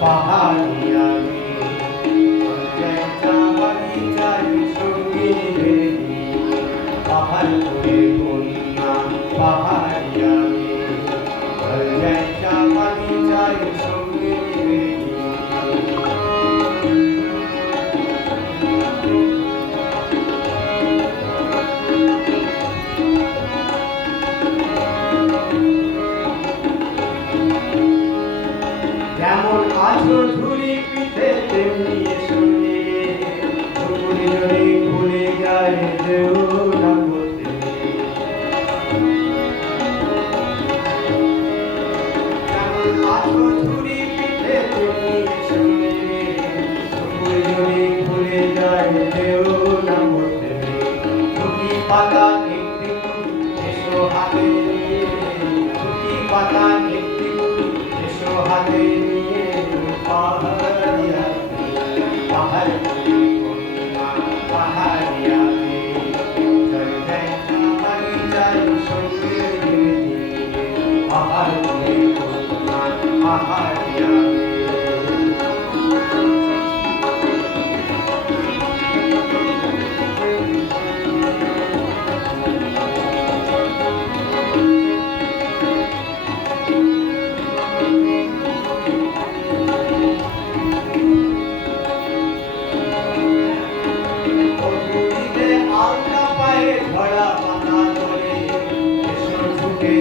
পাহাড়ি আমি জয়টা বাগিচার সঙ্গী ভেদি পাহাড় করে কন্যা পাহাড়ি আমি জয়টা বাগিচার সঙ্গী ভেদি যেমন আছো ঝুড়ি পিঠে তেমনি শুনে ঝুড়ি যদি ভুলে যায় যেও না করতে যেমন আছো ঝুড়ি পিঠে তেমনি শুনে ঝুড়ি যদি ভুলে যায় যেও না করতে ঝুঁকি পাতা একটি এসো হাতে নিয়ে ঝুঁকি পাতা একটি এসো হাতে নিয়ে পাহাড়িয়া পাহাড় করে কন্যা পাহাড়িয়া জয় জয় বাগিচার সঙ্গে পাহাড় করে কন্যা পাহাড়িয়া ধরা পাতা ধরে এসো ঝুঁকে